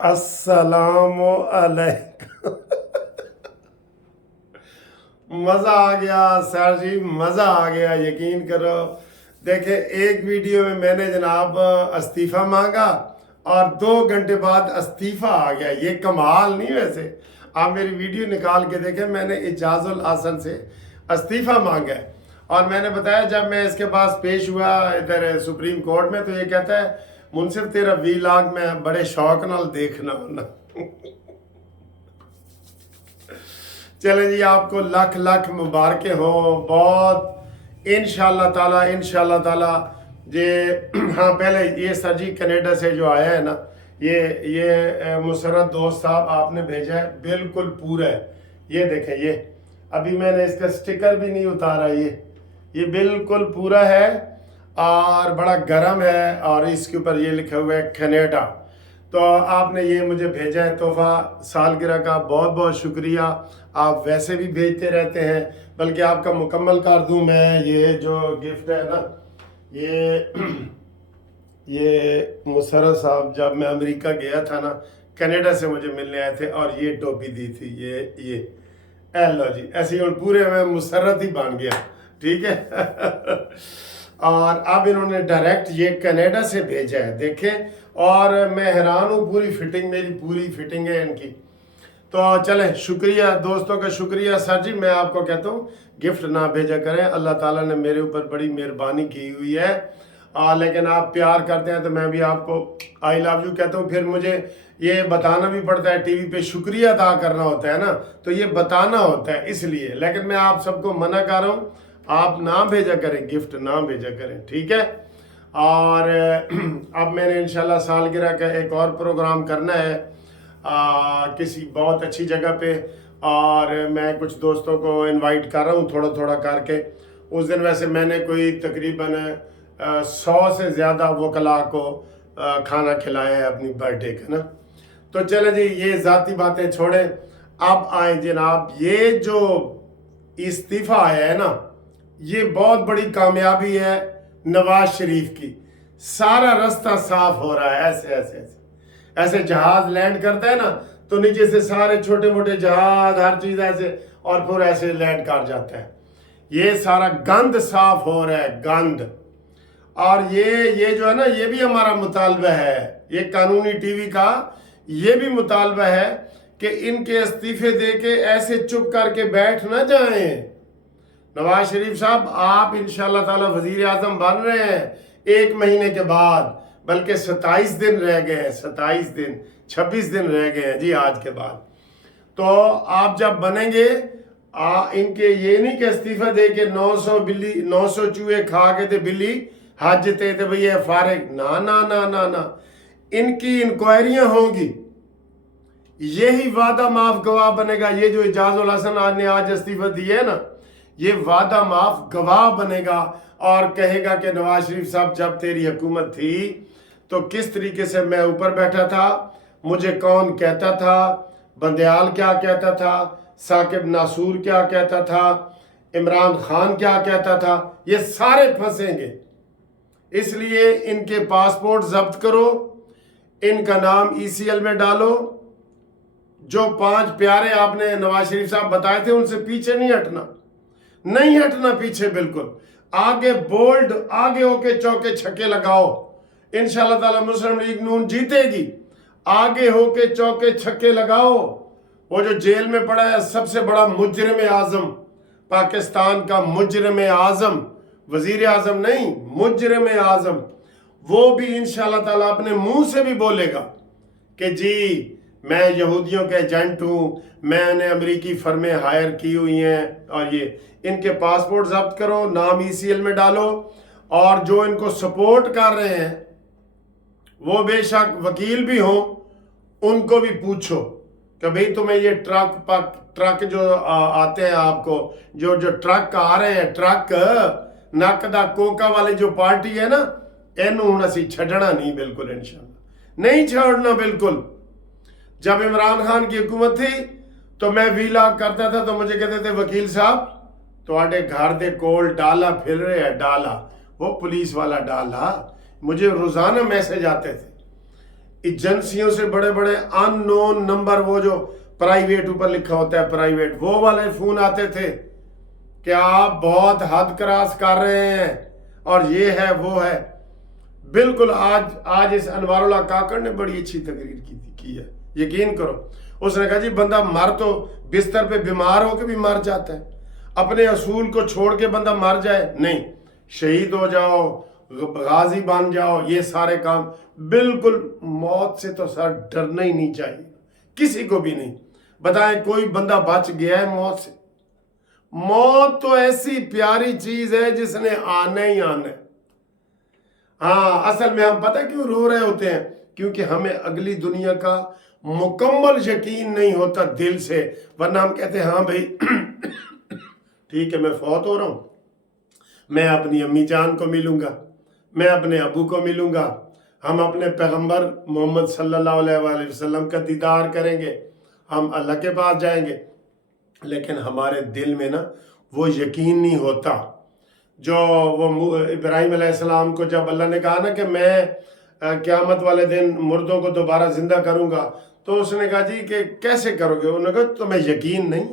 अस्सलाम वालेकुम। मज़ा आ गया सर जी, मज़ा आ गया, यकीन करो। देखे, एक वीडियो में मैंने जनाब इस्तीफ़ा मांगा और 2 घंटे बाद इस्तीफ़ा आ गया। ये कमाल नहीं? वैसे आप मेरी वीडियो निकाल के देखें, मैंने इजाज़ुल हसन से इस्तीफ़ा मांगा है। और मैंने बताया जब मैं इसके पास पेश हुआ इधर सुप्रीम कोर्ट में, तो ये कहता है मुनसिफ तेरा वीलॉग में बड़े शौक नाल देखना होना। चले जी, आपको लाख लाख मुबारकें हो बहुत, इंशाल्लाह ताला जे। हाँ, पहले ये सर जी कनाडा से जो आया है ना, ये मुसरत दोस्त साहब आपने भेजा है, बिल्कुल पूरा है। ये देखें, ये अभी मैंने इसका स्टिकर भी नहीं उतारा, ये बिल्कुल पूरा है और बड़ा गर्म है, और इसके ऊपर ये लिखा हुआ है कनाडा। तो आपने ये मुझे भेजा है तोहफा सालगिरह का, बहुत बहुत शुक्रिया। आप वैसे भी भेजते रहते हैं, बल्कि आपका मुकम्मल कर दूं मैं। ये जो गिफ्ट है ना, ये मुसर्रत साहब जब मैं अमेरिका गया था ना, कनाडा से मुझे मिलने आए थे और ये टोपी दी थी। ये लो जी, ऐसे ही पूरे में मुसर्रत ही बन गया, ठीक है। और अब इन्होंने डायरेक्ट ये कनाडा से भेजा है, देखें। और मैं हैरान हूँ, पूरी फिटिंग, मेरी पूरी फिटिंग है इनकी। तो चलें, शुक्रिया दोस्तों का, शुक्रिया सर जी। मैं आपको कहता हूँ गिफ्ट ना भेजा करें, अल्लाह ताला ने मेरे ऊपर बड़ी मेहरबानी की हुई है। लेकिन आप प्यार करते हैं तो मैं भी आपको आई लव यू कहता हूँ। फिर मुझे ये बताना भी पड़ता है, टीवी पे शुक्रिया अदा करना होता है ना, तो ये बताना होता है इसलिए। लेकिन मैं आप सबको मना कर रहा हूँ, आप ना भेजा करें, गिफ्ट ना भेजा करें, ठीक है। और अब मैंने इंशाल्लाह सालगिरह का एक और प्रोग्राम करना है किसी बहुत अच्छी जगह पे, और मैं कुछ दोस्तों को इनवाइट कर रहा हूँ थोड़ा थोड़ा करके। उस दिन वैसे मैंने कोई तकरीबन 100 से ज़्यादा वकला को खाना खिलाया है अपनी बर्थडे का ना। तो चले जी, ये ज़ाती बातें छोड़ें, अब आए जनाब, ये जो इस्तीफ़ा आया है ना, ये बहुत बड़ी कामयाबी है नवाज शरीफ की। सारा रास्ता साफ हो रहा है, ऐसे ऐसे ऐसे ऐसे जहाज लैंड करता है ना, तो नीचे से सारे छोटे मोटे जहाज, हर चीज ऐसे, और फिर ऐसे लैंड कर जाता है। ये सारा गंद साफ हो रहा है, गंद। और ये जो है ना, ये भी हमारा मुतालबा है, ये कानूनी टीवी का ये भी मुतालबा है कि इनके इस्तीफे दे के ऐसे चुप करके बैठ ना जाएं। नवाज शरीफ साहब, आप इंशाल्लाह ताला वजीर आजम बन रहे हैं 1 महीने के बाद, बल्कि 27 दिन रह गए हैं, 27 दिन, 26 दिन रह गए हैं जी आज के बाद। तो आप जब बनेंगे, इनके ये नहीं कि इस्तीफा दे के 900 बिल्ली 900 चूहे खा के थे बिल्ली हज ते भैया फारिग, ना ना ना ना ना, इनकी इंक्वायरियां होंगी, यही वादा माफ गवाह बनेगा। ये जो इजाजुल हसन ने आज इस्तीफा दिया है ना, ये वादा माफ गवाह बनेगा और कहेगा कि नवाज शरीफ साहब, जब तेरी हुकूमत थी तो किस तरीके से मैं ऊपर बैठा था, मुझे कौन कहता था, बंदयाल क्या कहता था, साकिब नासूर क्या कहता था, इमरान खान क्या कहता था, ये सारे फंसेंगे। इसलिए इनके पासपोर्ट जब्त करो, इनका नाम ECL में डालो। जो 5 प्यारे आपने नवाज शरीफ साहब बताए थे, उनसे पीछे नहीं हटना, नहीं हटना पीछे, बिल्कुल आगे, बोल्ड आगे होके चौके छक्के लगाओ। इंशाल्लाह ताला मुस्लिम लीग नून जीतेगी, आगे होके चौके छक्के लगाओ। वो जो जेल में पड़ा है सबसे बड़ा मुजरिम आजम, पाकिस्तान का मुजरिम आजम, वजीर आजम नहीं, मुजरिम आजम, वो भी इंशाल्लाह ताला अपने मुंह से भी बोलेगा कि जी मैं यहूदियों के एजेंट हूँ, मैंने अमेरिकी फर्में हायर की हुई हैं। और ये इनके पासपोर्ट जब्त करो, नाम ECL में डालो, और जो इनको सपोर्ट कर रहे हैं वो बेशक वकील भी हों, उनको भी पूछो कि भाई तुम्हें ये ट्रक जो आते हैं आपको, जो ट्रक आ रहे हैं, ट्रक नक दा कोका वाली जो पार्टी है ना, इन्हू हुण असीं छड्डना नहीं, बिल्कुल इंशाल्लाह नहीं छोड़ना, बिल्कुल। जब इमरान खान की हुकूमत थी तो मैं वीलॉग करता था, तो मुझे कहते थे वकील साहब तुहाडे घर दे कोल डाला फिर रहा है, डाला, वो पुलिस वाला डाला, मुझे रोजाना मैसेज आते थे। एजेंसियों से बड़े बड़े अननोन नंबर, वो जो प्राइवेट ऊपर लिखा होता है प्राइवेट, वो वाले फोन आते थे कि आप बहुत हद क्रॉस कर रहे हैं और ये है वो है। बिल्कुल आज इस अनवारुल्लाह काकड़ ने बड़ी अच्छी तकरीर की है, यकीन करो। उसने कहा जी बंदा मर तो बिस्तर पे बीमार होकर भी मर जाता है, अपने असूल को छोड़ के बंदा मर जाए नहीं, शहीद हो जाओ, गाजी बन जाओ, ये सारे काम बिल्कुल मौत से तो सर डरना ही नहीं चाहिए, किसी को भी नहीं। बताएं कोई बंदा बच गया है मौत से? मौत तो ऐसी प्यारी चीज है जिसने आना ही आना है। हाँ, असल में हम पता क्यों रो रहे होते हैं? क्योंकि हमें अगली दुनिया का मुकम्मल यकीन नहीं होता दिल से, वरना हम कहते हैं हाँ भाई ठीक है मैं फौत हो रहा हूं, मैं अपनी अम्मी जान को मिलूंगा, मैं अपने अबू को मिलूंगा, हम अपने पैगंबर मोहम्मद सल्लल्लाहु अलैहि वसल्लम का दीदार करेंगे, हम अल्लाह के पास जाएंगे। लेकिन हमारे दिल में ना वो यकीन नहीं होता। जो वो इब्राहिम अलैहिस्सलाम को जब अल्लाह ने कहा ना कि मैं क़यामत वाले दिन मुर्दों को दोबारा जिंदा करूंगा, तो उसने कहा जी कि कैसे करोगे? उन्होंने कहा तुम्हें यकीन नहीं?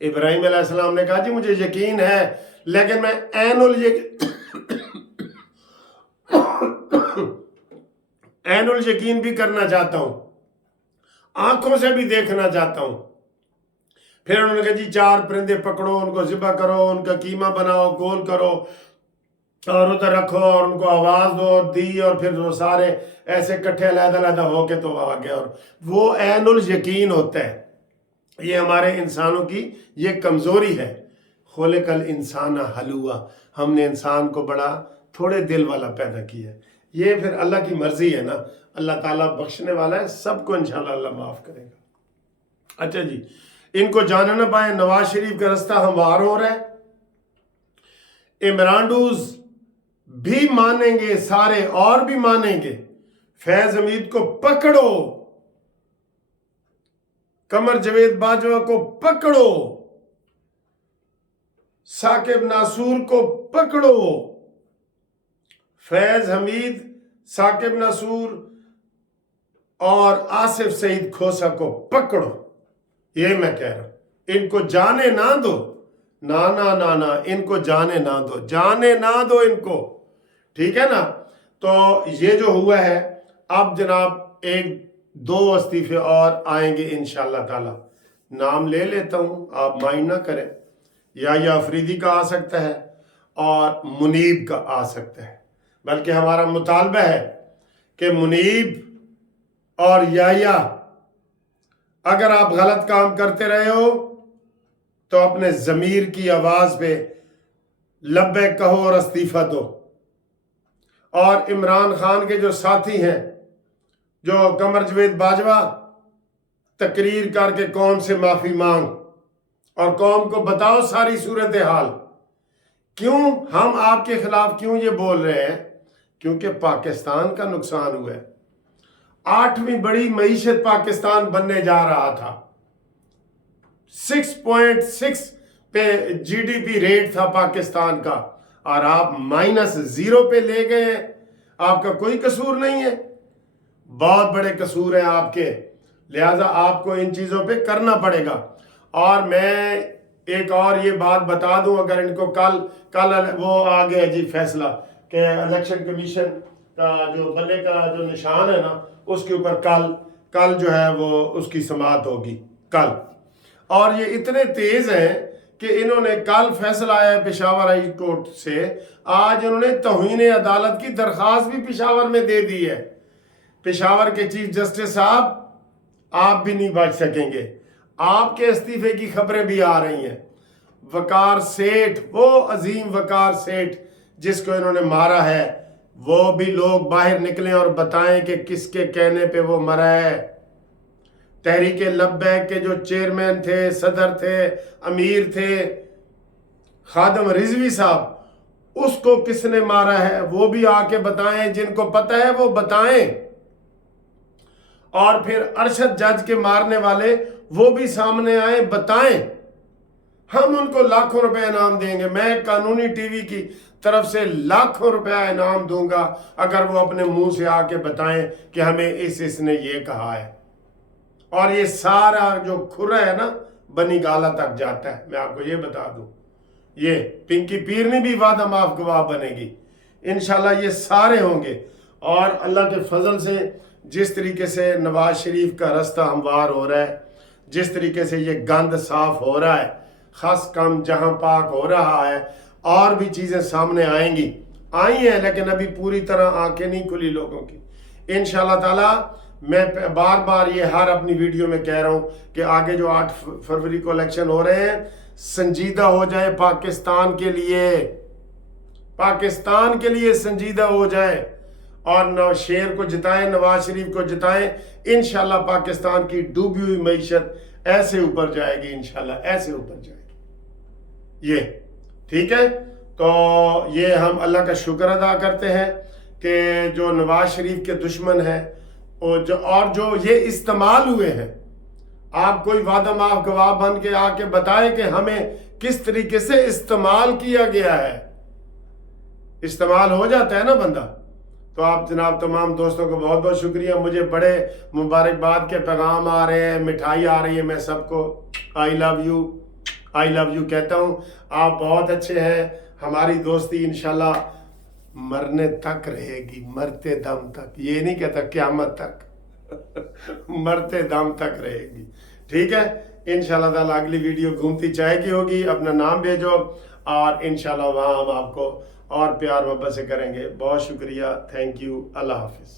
इब्राहिम अलैहिस्सलाम ने कहा जी मुझे यकीन है, लेकिन मैं ऐनुल यकीन भी करना चाहता हूं, आंखों से भी देखना चाहता हूं। फिर उन्होंने कहा जी 4 परिंदे पकड़ो, उनको ज़िबा करो, उनका कीमा बनाओ, गोल करो और उधर रखो और उनको आवाज दो, दी, और फिर वो सारे ऐसे इकट्ठे अलग-अलग होके तो आ गया। और वो ऐनुल यकीन होता है। ये हमारे इंसानों की ये कमजोरी है। खुलिकल इंसान हलुआ, हमने इंसान को बड़ा थोड़े दिल वाला पैदा किया है। ये फिर अल्लाह की मर्जी है ना, अल्लाह ताला बख्शने वाला है, सबको इंशाल्लाह अल्लाह माफ करेगा। अच्छा जी, इनको जाने ना पाए, नवाज शरीफ का रास्ता हमवार हो रहा है, इमरान भी मानेंगे सारे और भी मानेंगे। फैज हमीद को पकड़ो, कमर जवेद बाजवा को पकड़ो, साकिब नासूर को पकड़ो, फैज हमीद, साकिब नासूर और आसिफ सईद खोसा को पकड़ो। ये मैं कह रहा हूं, इनको जाने ना दो, ना ना ना ना, इनको जाने ना दो, जाने ना दो इनको, ठीक है ना। तो ये जो हुआ है, अब जनाब 1-2 इस्तीफे और आएंगे इंशाअल्लाह ताला। नाम ले लेता हूं, आप माइंड ना करें। या अफरीदी का आ सकता है और मुनीब का आ सकता है, बल्कि हमारा मुतालबा है कि मुनीब और या अगर आप गलत काम करते रहे हो तो अपने ज़मीर की आवाज़ पे लब्बैक कहो और इस्तीफ़ा दो। और इमरान खान के जो साथी हैं, जो कमर जवेद बाजवा, तकरीर करके कौम से माफ़ी मांग और कौम को बताओ सारी सूरत हाल। क्यों हम आपके खिलाफ क्यों ये बोल रहे हैं? क्योंकि पाकिस्तान का नुकसान हुआ है। 8वीं बड़ी मईशत पाकिस्तान बनने जा रहा था, 6.6 पे जीडीपी रेट था पाकिस्तान का, और आप -0 पे ले गए हैं। आपका कोई कसूर नहीं है, बहुत बड़े कसूर हैं आपके, लिहाजा आपको इन चीज़ों पे करना पड़ेगा। और मैं एक और ये बात बता दूं, अगर इनको कल वो आ गया जी फैसला कि इलेक्शन कमीशन का जो बल्ले का जो निशान है ना, उसके ऊपर कल जो है वो उसकी समाअत होगी कल। और ये इतने तेज हैं कि इन्होंने कल फैसला आया है पेशावर हाई कोर्ट से, आज इन्होंने तौहीन अदालत की दरख्वास्त भी पेशावर में दे दी है। पेशावर के चीफ जस्टिस साहब, आप भी नहीं बच सकेंगे, आपके इस्तीफे की खबरें भी आ रही हैं। वकार सेठ, वो अजीम वकार सेठ जिसको इन्होंने मारा है, वो भी लोग बाहर निकलें और बताएं कि किसके कहने पे वो मरा है। तहरीक लब्बैक के जो चेयरमैन थे, सदर थे, अमीर थे, खादम रिजवी साहब, उसको किसने मारा है वो भी आके बताएं, जिनको पता है वो बताएं। और फिर अरशद जज के मारने वाले वो भी सामने आए, बताएं। हम उनको लाखों रुपए इनाम देंगे। मैं कानूनी टीवी की طرف سے لاکھوں روپیہ انعام دوں گا اگر وہ اپنے منہ سے آ کے بتائیں کہ ہمیں اس نے یہ کہا ہے۔ اور یہ سارا جو کھرا ہے نا بنی گالا تک جاتا ہے، میں آپ کو یہ بتا دوں۔ یہ پنکی پیرنی بھی وعدہ معاف گواہ بنے گی انشاءاللہ، یہ سارے ہوں گے۔ اور اللہ کے فضل سے جس طریقے سے نواز شریف کا رستہ ہموار ہو رہا ہے، جس طریقے سے یہ گند صاف ہو رہا ہے، خاص کم جہاں پاک ہو رہا ہے، اور بھی چیزیں سامنے آئیں گی، آئی ہیں لیکن ابھی پوری طرح آنکھیں نہیں کھلی لوگوں کی۔ انشاءاللہ تعالی میں بار بار یہ ہر اپنی ویڈیو میں کہہ رہا ہوں کہ آگے جو 8 فروری کو الیکشن ہو رہے ہیں سنجیدہ ہو جائے، پاکستان کے لیے، پاکستان کے لیے سنجیدہ ہو جائے، اور شیر کو جتائیں، نواز شریف کو جتائیں۔ انشاءاللہ پاکستان کی ڈوبی ہوئی معیشت ایسے اوپر جائے گی، انشاءاللہ ایسے اوپر جائے گی۔ یہ ٹھیک ہے، تو یہ ہم اللہ کا شکر ادا کرتے ہیں کہ جو نواز شریف کے دشمن ہیں اور جو یہ استعمال ہوئے ہیں، آپ کوئی وعدہ معاف گواہ بن کے آ کے بتائیں کہ ہمیں کس طریقے سے استعمال کیا گیا ہے۔ استعمال ہو جاتا ہے نا بندہ۔ تو آپ جناب تمام دوستوں کو بہت بہت شکریہ، مجھے بڑے مبارکباد کے پیغام آ رہے ہیں، مٹھائی آ رہی ہے، میں سب کو آئی لو یو کہتا ہوں۔ آپ بہت اچھے ہیں، ہماری دوستی انشاءاللہ مرنے تک رہے گی، مرتے دم تک، یہ نہیں کہتا قیامت تک، مرتے دم تک رہے گی، ٹھیک ہے۔ انشاءاللہ تعالیٰ اگلی ویڈیو گھومتی چائے کی ہوگی، اپنا نام بھیجو اور انشاءاللہ وہاں ہم آپ کو اور پیار محبت سے کریں گے۔ بہت شکریہ، تھینک یو، اللہ حافظ۔